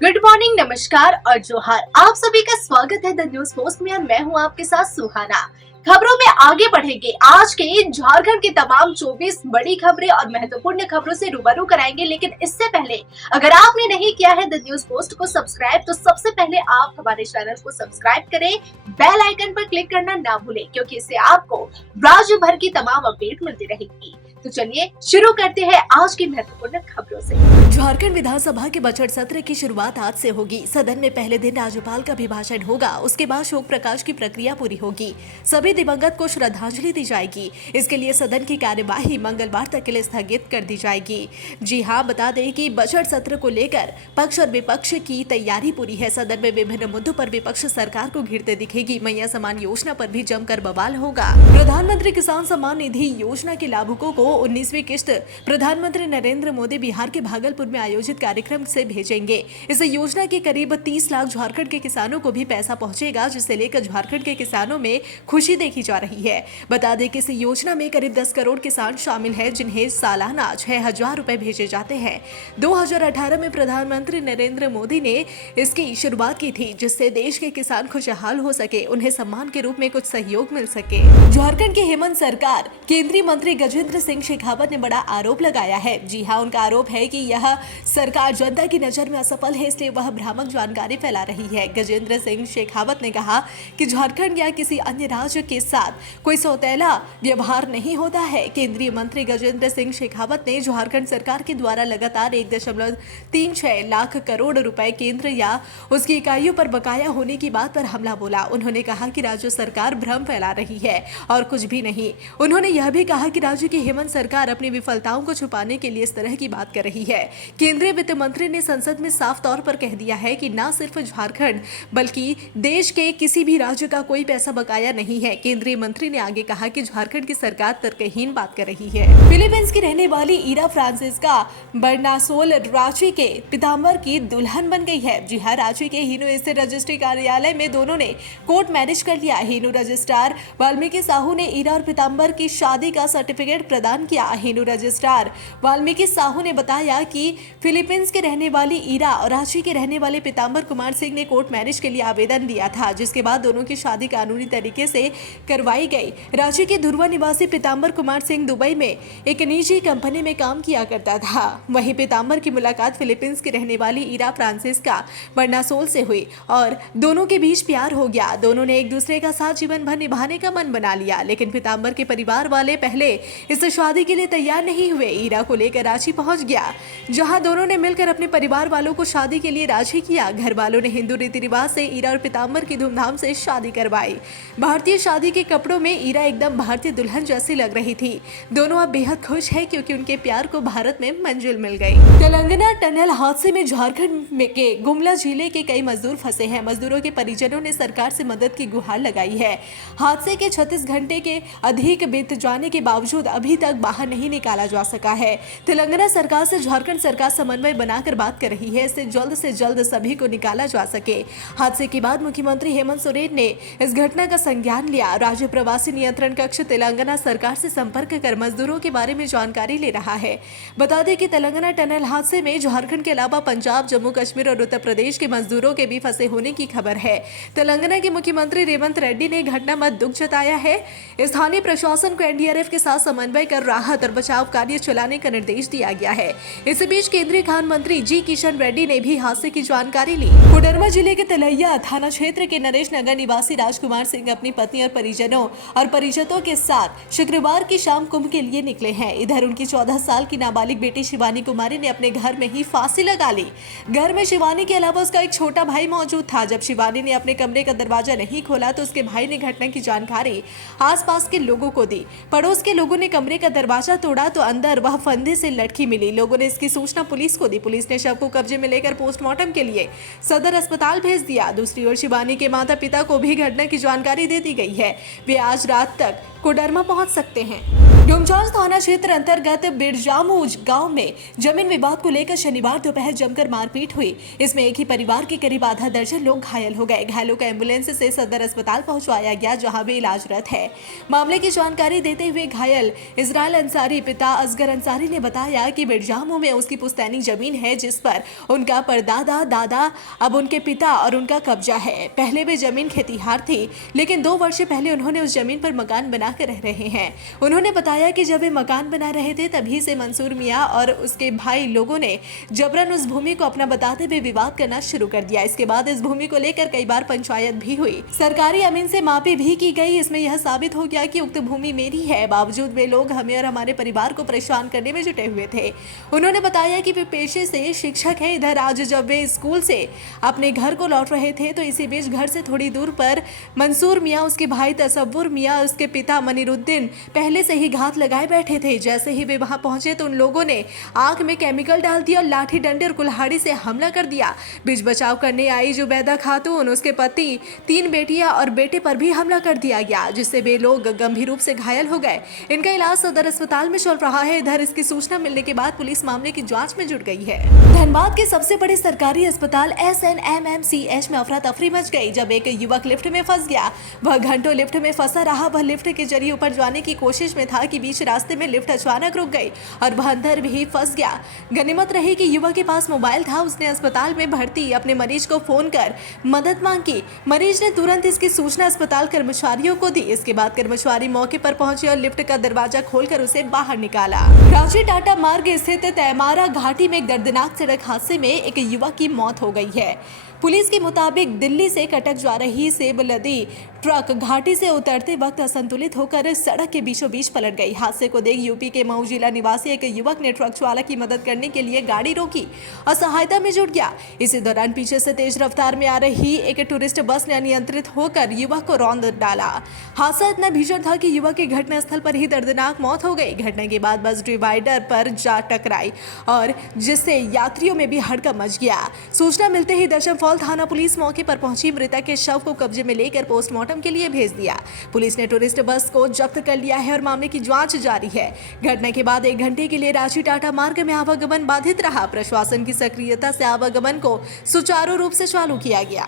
Good morning, नमस्कार और जोहार। आप सभी का स्वागत है द न्यूज पोस्ट में और मैं हूं आपके साथ सुहाना। खबरों में आगे बढ़ेंगे। आज के झारखंड की तमाम 24 बड़ी खबरें और महत्वपूर्ण खबरों से रूबरू कराएंगे, लेकिन इससे पहले अगर आपने नहीं किया है द न्यूज पोस्ट को सब्सक्राइब, तो सबसे पहले आप हमारे चैनल को सब्सक्राइब करें, बेल आइकन पर क्लिक करना ना भूलें, क्योंकि इससे आपको राज्य भर की तमाम अपडेट मिलती रहेगी। तो चलिए शुरू करते हैं आज की महत्वपूर्ण खबरों से। झारखंड विधानसभा के बजट सत्र की शुरुआत आज से होगी। सदन में पहले दिन राज्यपाल का अभिभाषण होगा, उसके बाद शोक प्रकाश की प्रक्रिया पूरी होगी। सभी दिवंगत को श्रद्धांजलि दी जाएगी। इसके लिए सदन की कार्यवाही मंगलवार तक के लिए स्थगित कर दी जाएगी। जी हाँ, बता दें कि बजट सत्र को लेकर पक्ष और विपक्ष की तैयारी पूरी है। सदन में विभिन्न मुद्दों पर विपक्ष सरकार को घिरते दिखेगी। मैया सम्मान योजना पर भी जमकर बवाल होगा। प्रधानमंत्री किसान सम्मान निधि योजना के लाभुकों को 19वीं किस्त प्रधानमंत्री नरेंद्र मोदी बिहार के भागलपुर में आयोजित कार्यक्रम से भेजेंगे। इस योजना के करीब 30 लाख झारखंड के किसानों को भी पैसा पहुंचेगा, जिसे लेकर झारखंड के किसानों में खुशी देखी जा रही है। बता दें कि इस योजना में करीब 10 करोड़ किसान शामिल हैं, जिन्हें सालाना 6,000 रुपए भेजे जाते हैं। 2018 में प्रधानमंत्री नरेंद्र मोदी ने इसकी शुरुआत की थी, जिससे देश के किसान खुशहाल हो सके, उन्हें सम्मान के रूप में कुछ सहयोग मिल सके। झारखंड की हेमंत सरकार केंद्रीय मंत्री गजेंद्र सिंह शेखावत ने बड़ा आरोप लगाया है। जी हाँ, उनका आरोप है कि यह सरकार जनता की नजर में असफल है, इसलिए वह भ्रामक जानकारी फैला रही है। गजेंद्र सिंह शेखावत ने कहा कि झारखंड या किसी अन्य राज्य के साथ कोई सौतेला व्यवहार नहीं होता है। केंद्रीय मंत्री गजेंद्र सिंह शेखावत ने झारखंड सरकार के द्वारा लगातार 1.36 लाख करोड़ रुपए केंद्र या उसकी इकाइयों पर बकाया होने की बात पर हमला बोला। उन्होंने कहा कि राज्य सरकार भ्रम फैला रही है और कुछ भी नहीं। उन्होंने यह भी कहा कि राज्य की हेमंत सरकार अपनी विफलताओं को छुपाने के लिए इस तरह की बात कर रही है। केंद्रीय वित्त मंत्री ने संसद में साफ तौर पर कह दिया है कि न सिर्फ झारखंड बल्कि देश के किसी भी राज्य का कोई पैसा बकाया नहीं है। केंद्रीय मंत्री ने आगे कहा कि झारखंड की सरकार तर्कहीन बात कर रही है। फिलीपींस की रहने वाली ईरा फ्रांसिस्का बर्नासोल रांची के पीताम्बर की दुल्हन बन गई है। जी हाँ, रांची के हिनू स्थित रजिस्ट्री कार्यालय में दोनों ने कोर्ट मैरिज कर लिया। हिनू रजिस्ट्रार वाल्मीकि साहू ने ईरा और पीताम्बर की शादी का सर्टिफिकेट प्रदान किया। हिंदू रजिस्ट्रार वाल्मीकि साहू ने बताया कि फिलीपींस के रहने वाली ईरा और रांची के रहने वाले पीताम्बर कुमार सिंह ने कोर्ट मैरिज के लिए आवेदन दिया था, जिसके बाद दोनों की शादी कानूनी तरीके से करवाई गई। रांची के धुरवा निवासी पीताम्बर कुमार सिंह दुबई में एक निजी कंपनी में काम किया करता था। वहीं पीताम्बर की मुलाकात फिलीपींस की रहने वाली ईरा फ्रांसिस्का बर्नासोल से हुई और दोनों के बीच प्यार हो गया। दोनों ने एक दूसरे का साथ जीवन भर निभाने का मन बना लिया, लेकिन पीताम्बर के परिवार वाले पहले इस शादी के लिए तैयार नहीं हुए। ईरा को लेकर रांची पहुंच गया, जहां दोनों ने मिलकर अपने परिवार वालों को शादी के लिए राजी किया। घर वालों ने हिंदू रीति रिवाज से ईरा और पीताम्बर की धूमधाम से शादी करवाई। भारतीय शादी के कपड़ों में ईरा एकदम भारतीय दुल्हन जैसी लग रही थी। दोनों अब बेहद खुश है, क्योंकि उनके प्यार को भारत में मंजिल मिल गई। तेलंगाना टनल हादसे में झारखंड में के गुमला जिले के कई मजदूर फंसे हैं। मजदूरों के परिजनों ने सरकार से मदद की गुहार लगाई है। हादसे के 36 घंटे के अधिक बीत जाने के बावजूद अभी तक बाहर नहीं निकाला जा सका है। तेलंगाना सरकार से झारखंड सरकार समन्वय बनाकर बात कर रही है, इससे जल्द सभी को निकाला जा सके। हादसे के बाद मुख्यमंत्री हेमंत सोरेन ने इस घटना का संज्ञान लिया। राज्य प्रवासी नियंत्रण कक्ष तेलंगाना सरकार से संपर्क कर मजदूरों के बारे में जानकारी ले रहा है। बता दें कि तेलंगाना टनल हादसे में झारखंड के अलावा पंजाब, जम्मू कश्मीर और उत्तर प्रदेश के मजदूरों के भी फंसे होने की खबर है। तेलंगाना के मुख्यमंत्री रेवंत रेड्डी ने घटना पर दुख जताया है। स्थानीय प्रशासन को एनडीआरएफ के साथ समन्वय कर राहत और बचाव कार्य चलाने का निर्देश दिया गया है। इस बीच केंद्रीय खान मंत्री जी किशन रेड्डी ने भी हादसे की जानकारी ली। कोडरमा जिले के तलैया थाना क्षेत्र के नरेश नगर निवासी राजकुमार सिंह अपनी पत्नी और परिजनों और परिचितों के साथ शुक्रवार की शाम कुंभ के लिए निकले हैं। इधर उनकी 14 साल की नाबालिग बेटी शिवानी कुमारी ने अपने घर में ही फांसी लगा ली। घर में शिवानी के अलावा उसका एक छोटा भाई मौजूद था। जब शिवानी ने अपने कमरे का दरवाजा नहीं खोला तो उसके भाई ने घटना की जानकारी आसपास के लोगों को दी। पड़ोस के लोगों ने कमरे का दरवाजा तोड़ा तो अंदर वह फंदे से लटकी मिली। लोगों ने इसकी सूचना पुलिस को दी। पुलिस ने शव को कब्जे में लेकर पोस्टमार्टम के लिए सदर अस्पताल भेज दिया। दूसरी ओर शिवानी के माता पिता को भी घटना की जानकारी दे दी गई है। वे आज रात तक कोडरमा पहुंच सकते हैं। डोमचांच थाना क्षेत्र अंतर्गत बिरजामूज गांव में जमीन विवाद को लेकर शनिवार दोपहर जमकर मारपीट हुई। इसमें एक ही परिवार के करीब आधा दर्जन लोग घायल हो गए। घायलों को एम्बुलेंस से सदर अस्पताल पहुंचवाया गया, जहां वे इलाजरत है। मामले की जानकारी देते हुए घायल इजराइल इकबाल अंसारी पिता असगर अंसारी ने बताया कि बिरजामू में उसकी पुश्तैनी जमीन है जिस पर उनका परदादा दादा अब उनके पिता और उनका कब्जा है। पहले वे जमीन खेतीहार थी, लेकिन 2 वर्ष पहले उन्होंने उस जमीन पर मकान बनाकर रह रहे हैं। उन्होंने बताया कि जब वे मकान बना रहे थे तभी से मंसूर मियां और उसके भाई लोगों ने जबरन उस भूमि को अपना बताते हुए विवाद करना शुरू कर दिया। इसके बाद इस भूमि को लेकर कई बार पंचायत भी हुई, सरकारी अमीन से मापी भी की गई। इसमें यह साबित हो गया कि उक्त भूमि मेरी है। बावजूद वे लोग हमें और हमारे परिवार को परेशान करने में जुटे हुए थे। उन्होंने बताया कि वे पेशे से शिक्षक हैं। इधर आज जब वे स्कूल से अपने घर को लौट रहे थे तो इसी बीच घर से थोड़ी दूर पर मंसूर मियां, उसके भाई तसव्वुर मियां, उसके पिता मनीरुद्दीन पहले से ही घात लगाए बैठे थे। जैसे ही वे वहां पहुंचे तो उन लोगों ने आंख में केमिकल डाल दिया और लाठी डंडे और कुल्हाड़ी से हमला कर दिया। बीच बचाव करने आई जुबैदा खातून, उसके पति, 3 बेटियां और बेटे पर भी हमला कर दिया गया, जिससे वे लोग गंभीर रूप से घायल हो गए। इनका इलाज सदर अस्पताल में चल रहा है। इधर इसकी सूचना मिलने के बाद पुलिस मामले की जांच में जुट गई है। धनबाद के सबसे बड़े सरकारी अस्पताल SNMMCH में अफरा तफरी मच गई जब एक युवक लिफ्ट में फंस गया। वह घंटों लिफ्ट में फंसा रहा। वह लिफ्ट के जरिए ऊपर जाने की कोशिश में था कि बीच रास्ते में लिफ्ट अचानक रुक गई और वह अंदर भी फंस गया। गनीमत रही कि युवक के पास मोबाइल था। उसने अस्पताल में भर्ती अपने मरीज को फोन कर मदद मांगी। मरीज ने तुरंत इसकी सूचना अस्पताल कर्मचारियों को दी। इसके बाद कर्मचारी मौके पर पहुंचे और लिफ्ट का दरवाजा खोलकर उसे बाहर निकाला। रांची टाटा मार्ग स्थित तैमारा घाटी में एक दर्दनाक सड़क हादसे में एक युवक की मौत हो गई है। पुलिस के मुताबिक दिल्ली से कटक जा रही सेब लदी ट्रक घाटी से उतरते वक्त असंतुलित होकर सड़क के बीचों बीच पलट गई। हादसे को देख यूपी के मऊ जिला निवासी एक युवक ने ट्रक चालक की मदद करने के लिए गाड़ी रोकी और सहायता में जुट गया। इसी दौरान पीछे से तेज रफ्तार में आ रही एक टूरिस्ट बस ने अनियंत्रित होकर युवक को रौंद डाला। हादसा इतना भीषण था कि युवक की घटनास्थल पर ही दर्दनाक मौत हो गई। घटना के बाद बस डिवाइडर पर जा टकराई और जिससे यात्रियों में भी हड़कंप मच गया। सूचना मिलते ही दशमफॉल थाना पुलिस मौके पर पहुंची। मृतक के शव को कब्जे में लेकर पोस्टमार्टम के लिए भेज दिया। पुलिस ने टूरिस्ट बस को जब्त कर लिया है और मामले की जांच जारी है। घटना के बाद 1 घंटे के लिए रांची टाटा मार्ग में आवागमन बाधित रहा। प्रशासन की सक्रियता से आवागमन को सुचारू रूप से चालू किया गया।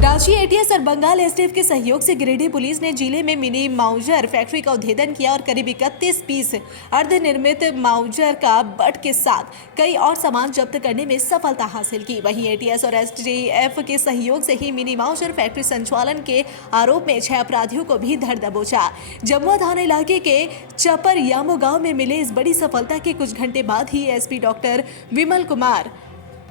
रांची एटीएस और बंगाल एसटीएफ के सहयोग से गिरिडीह पुलिस ने जिले में मिनी माउजर फैक्ट्री का उद्भेदन किया और करीब 31 पीस अर्धनिर्मित माउजर का बट के साथ कई और सामान जब्त करने में सफलता हासिल की। वहीं एटीएस और एसटीएफ के सहयोग से ही मिनी माउजर फैक्ट्री संचालन के आरोप में 6 अपराधियों को भी धर दबोचा। जमुआ थाना इलाके के चपर यामो गांव में मिले इस बड़ी सफलता के कुछ घंटे बाद ही SP doctor Vimal Kumar,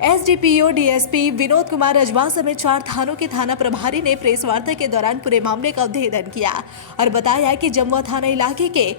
SDPO DSP Vinod Kumar अजवा समेत 4 थानों के थाना प्रभारी ने प्रेस वार्ता के दौरान पूरे मामले का उद्भेदन किया और बताया कि जमुआ थाना इलाके के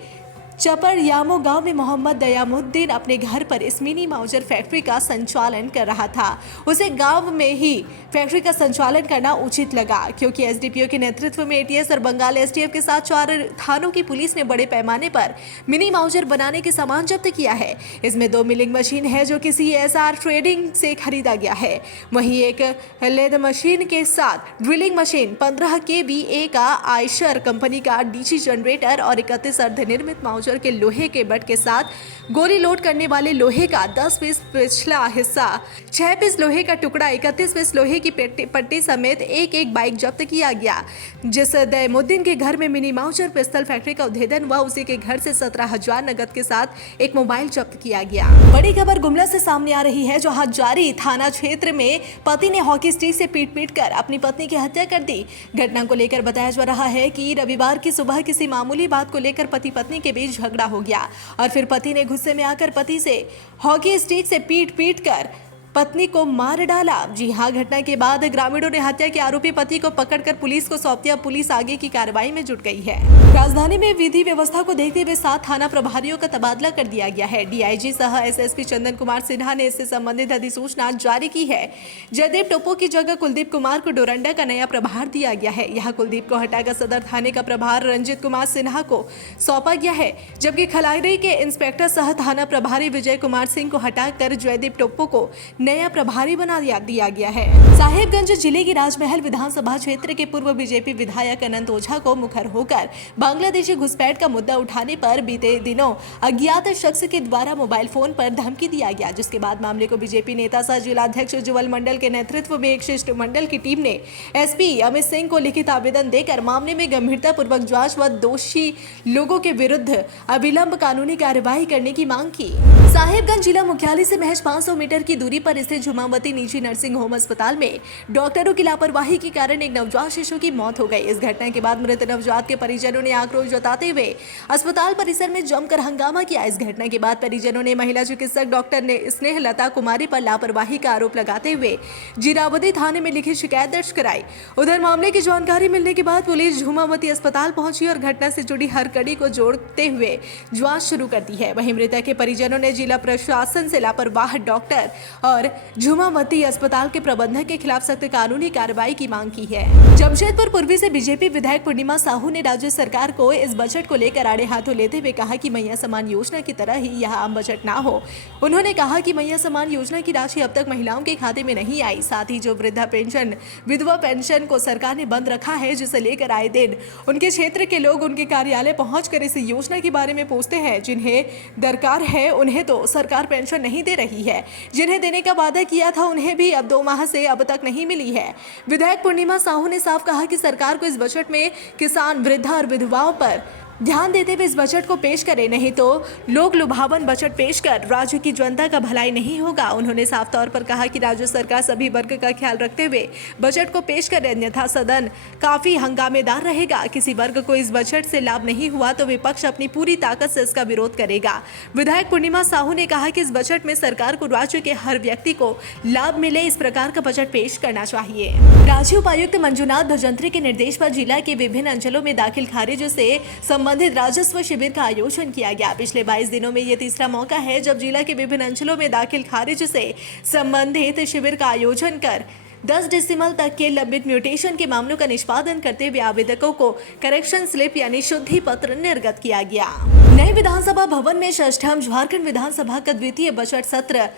चपर यामो गांव में मोहम्मद दयामुद्दीन अपने घर पर इस मिनी माउजर फैक्ट्री का संचालन कर रहा था। उसे गांव में ही फैक्ट्री का संचालन करना उचित लगा क्योंकि एसडीपीओ के नेतृत्व में एटीएस और बंगाल एसटीएफ के साथ 4 थानों की पुलिस ने बड़े पैमाने पर मिनी माउजर बनाने के सामान जब्त किया है। इसमें 2 मिलिंग मशीन है जो किसी एसआर ट्रेडिंग से खरीदा गया है। वहीं एक लेद मशीन के साथ ड्रिलिंग मशीन, 15 kVA का आयशर कंपनी का डीसी जनरेटर और 31 अर्धनिर्मित माउजर के लोहे के बट के साथ गोली लोड करने वाले लोहे का 10 पीस पिछला हिस्सा, 6 पीस लोहे का टुकड़ा, 31 पीस लोहे की पट्टी समेत एक बाइक जब्त किया गया। जिस दयामुद्दीन के घर में मिनी माउजर पिस्तौल फैक्ट्री का उद्भेदन हुआ उसी के घर से 17,000 नगद के साथ एक मोबाइल जब्त किया गया। बड़ी खबर गुमला से सामने आ रही है जहां जारी थाना क्षेत्र में पति ने हॉकी स्टिक से पीट कर अपनी पत्नी की हत्या कर दी। घटना को लेकर बताया जा रहा है कि रविवार की सुबह किसी मामूली बात को लेकर पति पत्नी के बीच झगड़ा हो गया और फिर पति ने गुस्से में आकर पति से हॉकी स्टिक से पीट कर पत्नी को मार डाला। जी हां, घटना के बाद ग्रामीणों ने हत्या के आरोपी पति को पकड़कर पुलिस को सौंप दिया। पुलिस आगे की कार्रवाई में जुट गई है। राजधानी में विधि व्यवस्था को देखते हुए 7 थाना प्रभारियों का तबादला कर दिया गया है। डीआईजी सह एसएसपी चंदन कुमार सिन्हा ने इससे संबंधित अधिसूचना जारी की है। जयदेव टोप्पो की जगह कुलदीप कुमार को डोरंडा का नया प्रभार दिया गया है। यहाँ कुलदीप को हटाकर सदर थाने का प्रभार रंजित कुमार सिन्हा को सौंपा गया है, जबकि खलारी के इंस्पेक्टर सह थाना प्रभारी विजय कुमार सिंह को हटाकर जयदेव टोप्पो को नया प्रभारी बना दिया गया है। साहिबगंज जिले की राजमहल विधानसभा क्षेत्र के पूर्व बीजेपी विधायक अनंत ओझा को मुखर होकर बांग्लादेशी घुसपैठ का मुद्दा उठाने पर बीते दिनों अज्ञात शख्स के द्वारा मोबाइल फोन पर धमकी दिया गया, जिसके बाद मामले को बीजेपी नेता सह जिलाध्यक्ष जुवल मंडल के नेतृत्व में एक शिष्टमंडल की टीम ने एसपी अमित सिंह को लिखित आवेदन देकर मामले में गंभीरता पूर्वक जांच व दोषी लोगों के विरुद्ध अविलंब कानूनी कार्यवाही करने की मांग की। साहिबगंज जिला मुख्यालय से महज 500 मीटर की दूरी पर स्थित झुमावती निजी नर्सिंग होम अस्पताल में डॉक्टरों की लापरवाही के कारण एक नवजात शिशु की मौत हो गई। इस घटना के बाद मृत नवजात के परिजनों ने आक्रोश जताते हुए अस्पताल परिसर में जमकर हंगामा किया। इस घटना के बाद परिजनों ने महिला चिकित्सक डॉक्टर ने स्नेहलता कुमारी पर लापरवाही का आरोप लगाते हुए जीरावदी थाने में लिखित शिकायत दर्ज कराई। उधर मामले की जानकारी मिलने के बाद पुलिस झुमावती अस्पताल पहुंची और घटना से जुड़ी हर कड़ी को जोड़ते हुए जांच शुरू कर दी है। वहीं मृतक के परिजनों ने जिला प्रशासन से लापरवाह डॉक्टर और झुमावती अस्पताल के प्रबंधक के खिलाफ सख्त कानूनी कार्रवाई की मांग की है। जमशेदपुर पूर्वी से बीजेपी विधायक पूर्णिमा साहू ने राज्य सरकार को इस बजट को लेकर आड़े हाथों लेते हुए कहा कि मैया समान योजना की तरह ही यह आम बजट ना हो। उन्होंने कहा कि मैया समान योजना की राशि अब तक महिलाओं के खाते में नहीं आई। साथ ही जो वृद्धा पेंशन, विधवा पेंशन को सरकार ने बंद रखा है, जिसे लेकर आए दिन उनके क्षेत्र के लोग उनके कार्यालय पहुंचकर इस योजना के बारे में पूछते हैं। जिन्हें दरकार है उन्हें तो सरकार पेंशन नहीं दे रही है, जिन्हें देने का वादा किया था उन्हें भी अब 2 माह से अब तक नहीं मिली है। विधायक पूर्णिमा साहू ने साफ कहा कि सरकार को इस बजट में किसान, वृद्धा और विधवाओं पर ध्यान देते हुए इस बजट को पेश करें, नहीं तो लोग लुभावन बजट पेश कर राज्य की जनता का भलाई नहीं होगा। उन्होंने साफ तौर पर कहा कि राज्य सरकार सभी वर्ग का ख्याल रखते हुए बजट को पेश करे, अन्यथा सदन काफी हंगामेदार रहेगा। किसी वर्ग को इस बजट से लाभ नहीं हुआ तो विपक्ष अपनी पूरी ताकत से इसका विरोध करेगा। विधायक पूर्णिमा साहू ने कहा कि इस बजट में सरकार को राज्य के हर व्यक्ति को लाभ मिले, इस प्रकार का बजट पेश करना चाहिए। राज्य उपायुक्त मंजुनाथ भजंत्री के निर्देश पर जिला के विभिन्न अंचलों में दाखिल खारिज से संबंधित राजस्व शिविर का आयोजन किया गया। पिछले 22 दिनों में ये तीसरा मौका है जब जिला के विभिन्न अंचलों में दाखिल खारिज से संबंधित शिविर का आयोजन कर 10 डेसिमल तक के लंबित म्यूटेशन के मामलों का निष्पादन करते हुए आवेदकों को करेक्शन स्लिप यानी शुद्धि पत्र निर्गत किया गया। नए विधानसभा भवन में षष्ठम झारखंड विधानसभा का द्वितीय बजट सत्र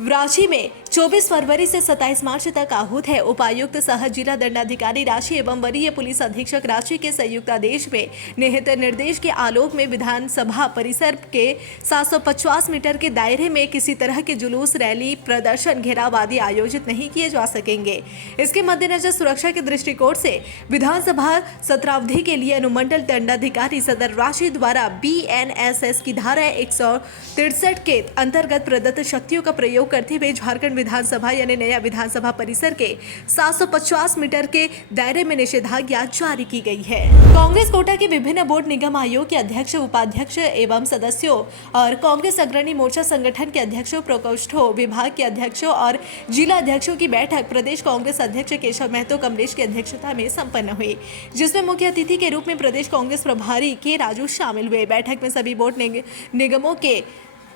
रांची में 24 फरवरी से 27 मार्च तक आहूत है। उपायुक्त सह जिला दंडाधिकारी रांची एवं वरीय पुलिस अधीक्षक रांची के संयुक्त आदेश में निहित निर्देश के आलोक में विधानसभा परिसर के 750 मीटर के दायरे में किसी तरह के जुलूस, रैली, प्रदर्शन, घेराव आदि आयोजित नहीं किए जा सकेंगे। इसके मद्देनजर सुरक्षा के दृष्टिकोण से विधानसभा सत्रावधि के लिए अनुमंडल दंडाधिकारी सदर रांची द्वारा BNSS की धारा 163 के अंतर्गत प्रदत्त शक्तियों का प्रयोग करते हुए झारखंड विधानसभा यानी नया विधानसभा परिसर के 750 मीटर के दायरे में निषेधाज्ञा जारी की गई है। कांग्रेस कोटा के विभिन्न बोर्ड निगम आयोग के अध्यक्ष, उपाध्यक्ष एवं सदस्यों और कांग्रेस अग्रणी मोर्चा संगठन के अध्यक्षों, प्रकोष्ठों, विभाग के अध्यक्षों और जिला अध्यक्षों की बैठक प्रदेश कांग्रेस अध्यक्ष केशव महतो कमलेश की अध्यक्षता में संपन्न हुई, जिसमें मुख्य अतिथि के रूप में प्रदेश कांग्रेस प्रभारी के राजू शामिल हुए। बैठक में सभी बोर्ड निगमों के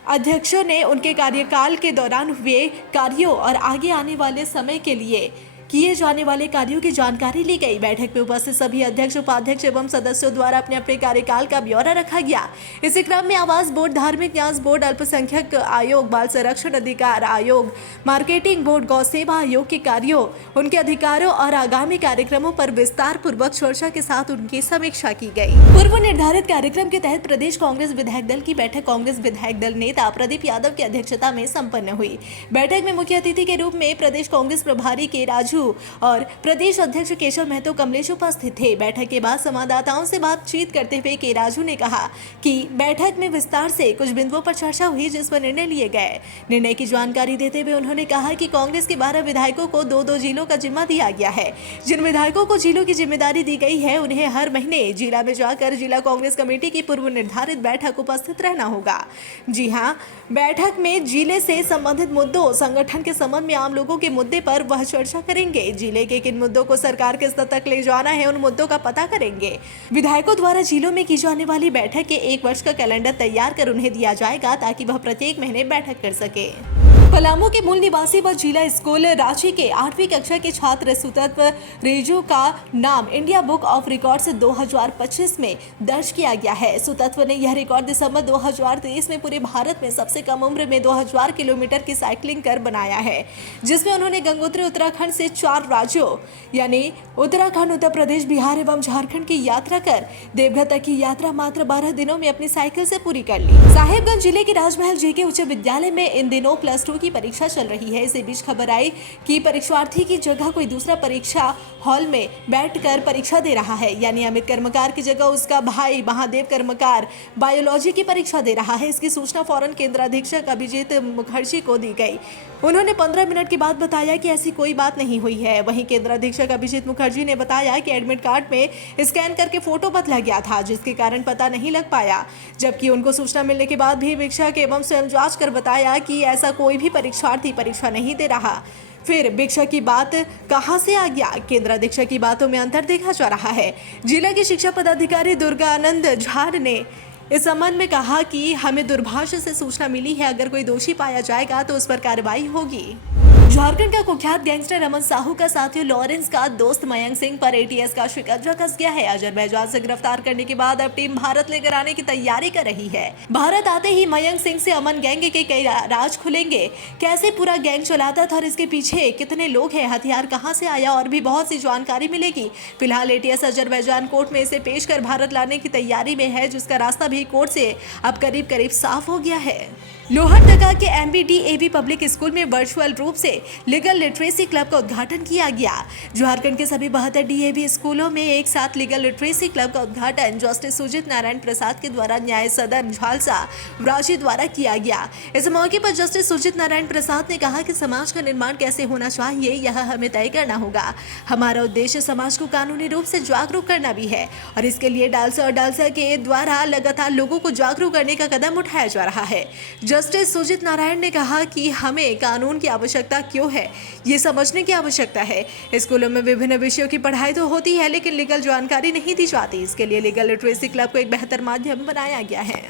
अध्यक्षों ने उनके कार्यकाल के दौरान हुए कार्यों और आगे आने वाले समय के लिए किए जाने वाले कार्यों की जानकारी ली गई। बैठक में उपस्थित सभी अध्यक्ष, उपाध्यक्ष एवं सदस्यों द्वारा अपने अपने कार्यकाल का ब्यौरा रखा गया। इसी क्रम में आवास बोर्ड, धार्मिक न्यास बोर्ड, अल्पसंख्यक आयोग, बाल संरक्षण अधिकार आयोग, मार्केटिंग बोर्ड, गौ सेवा आयोग के कार्यों, उनके अधिकारों और आगामी कार्यक्रमों पर विस्तार पूर्वक चर्चा के साथ उनकी समीक्षा की गई। पूर्व निर्धारित कार्यक्रम के तहत प्रदेश कांग्रेस विधायक दल की बैठक कांग्रेस विधायक दल नेता प्रदीप यादव की अध्यक्षता में संपन्न हुई। बैठक में मुख्य अतिथि के रूप में प्रदेश कांग्रेस प्रभारी के राजू और प्रदेश अध्यक्ष केशव महतो कमलेश उपस्थित थे। बैठक के बाद संवाददाताओं से बातचीत करते हुए के राजू ने कहा कि बैठक में विस्तार से कुछ बिंदुओं पर चर्चा हुई, जिस पर निर्णय लिए गए। निर्णय की जानकारी देते हुए उन्होंने कहा कि कांग्रेस के 12 विधायकों को 2-2 जिलों का जिम्मा दिया गया है। जिन विधायकों को जिलों की जिम्मेदारी दी गई है उन्हें हर महीने जिला में जाकर जिला कांग्रेस कमेटी की पूर्व निर्धारित बैठक उपस्थित रहना होगा। जी हाँ, बैठक में जिले से संबंधित मुद्दों, संगठन के संबंध में आम लोगों के मुद्दे पर वह चर्चा करेंगे। जिले के किन मुद्दों को सरकार के स्तर तक ले जाना है, उन मुद्दों का पता करेंगे। विधायकों द्वारा जिलों में की जाने वाली बैठक के 1 वर्ष का कैलेंडर तैयार कर उन्हें दिया जाएगा ताकि वह प्रत्येक महीने बैठक कर सके। पलामू के मूल निवासी व जिला स्कूल रांची के 8वीं कक्षा के छात्र सुतत्व रेजू का नाम इंडिया बुक ऑफ रिकॉर्ड्स 2025 में दर्ज किया गया है। सुतत्व ने यह रिकॉर्ड दिसंबर 2023 में पूरे भारत में सबसे कम उम्र में 2000 किलोमीटर की साइकिलिंग कर बनाया है, जिसमें उन्होंने गंगोत्री उत्तराखंड से 4 राज्यों यानी उत्तराखंड, उत्तर प्रदेश, बिहार एवं झारखंड की यात्रा कर देवघर तक की यात्रा मात्र 12 दिनों में अपनी साइकिल से पूरी कर ली। साहिबगंज जिले के राजमहल जेके उच्च विद्यालय में इन दिनों +2 की परीक्षा चल रही है। इसी बीच खबर आई कि परीक्षार्थी की जगह कोई दूसरा परीक्षा हॉल में बैठकर परीक्षा दे रहा है, यानी अमित कर्मकार की जगह उसका भाई महादेव कर्मकार बायोलॉजी की परीक्षा दे रहा है। इसकी सूचना फौरन केंद्राधीक्षक अभिजीत मुखर्जी को दी गई। उन्होंने 15 मिनट के बाद बताया कि ऐसी कोई बात नहीं हुई है। वहीं केंद्राधीक्षक अभिजीत मुखर्जी ने बताया कि एडमिट कार्ड में स्कैन करके फोटो बदला गया था, जिसके कारण पता नहीं लग पाया, जबकि उनको सूचना मिलने के बाद भी भिक्षक एवं स्वयं जांच कर बताया कि ऐसा कोई भी परीक्षार्थी परीक्षा नहीं दे रहा। फिर भिक्षक की बात कहां से आ गया? केंद्राधीक्षक की बातों में अंतर देखा जा रहा है। जिला के शिक्षा पदाधिकारी दुर्गा आनंद झा ने इस संबंध में कहा कि हमें दूरभाष से सूचना मिली है, अगर कोई दोषी पाया जाएगा तो उस पर कार्रवाई होगी। झारखंड का कुख्यात गैंगस्टर रमन साहू का साथी लॉरेंस का दोस्त मयंक सिंह पर एटीएस का शिकंजा कस गया है। अजरबैजान से गिरफ्तार करने के बाद अब टीम भारत लेकर आने की तैयारी कर रही है। भारत आते ही मयंक सिंह से अमन गैंग के कई राज खुलेंगे, कैसे पूरा गैंग चलाता था और इसके पीछे कितने लोग हैं, हथियार कहां से आया और भी बहुत सी जानकारी मिलेगी। फिलहाल एटीएस अजरबैजान कोर्ट में इसे पेश कर भारत लाने की तैयारी में है, जिसका रास्ता भी कोर्ट से अब करीब करीब साफ हो गया है। लोहरदगा के MBDAV पब्लिक स्कूल में वर्चुअल रूप से लीगल लिटरेसी क्लब का उद्घाटन किया गया। झारखंड के सभी 72 DAV स्कूलों में एक साथ लीगल लिटरेसी क्लब का उद्घाटन जस्टिस सुजीत नारायण प्रसाद के द्वारा न्याय सदन झालसा रांची द्वारा किया गया। इस मौके पर जस्टिस सुजीत नारायण प्रसाद ने कहा कि समाज का निर्माण कैसे होना चाहिए यह हमें तय करना होगा। हमारा उद्देश्य समाज को कानूनी रूप से जागरूक करना भी है और इसके लिए डालसा और डालसा के द्वारा लगातार लोगों को जागरूक करने का कदम उठाया जा रहा है। जस्टिस सुजीत नारायण ने कहा कि हमें कानून की आवश्यकता क्यों है ये समझने की आवश्यकता है। स्कूलों में विभिन्न विषयों की पढ़ाई तो होती है, लेकिन लीगल जानकारी नहीं दी जाती। इसके लिए लीगल लिटरेसी क्लब को एक बेहतर माध्यम बनाया गया है।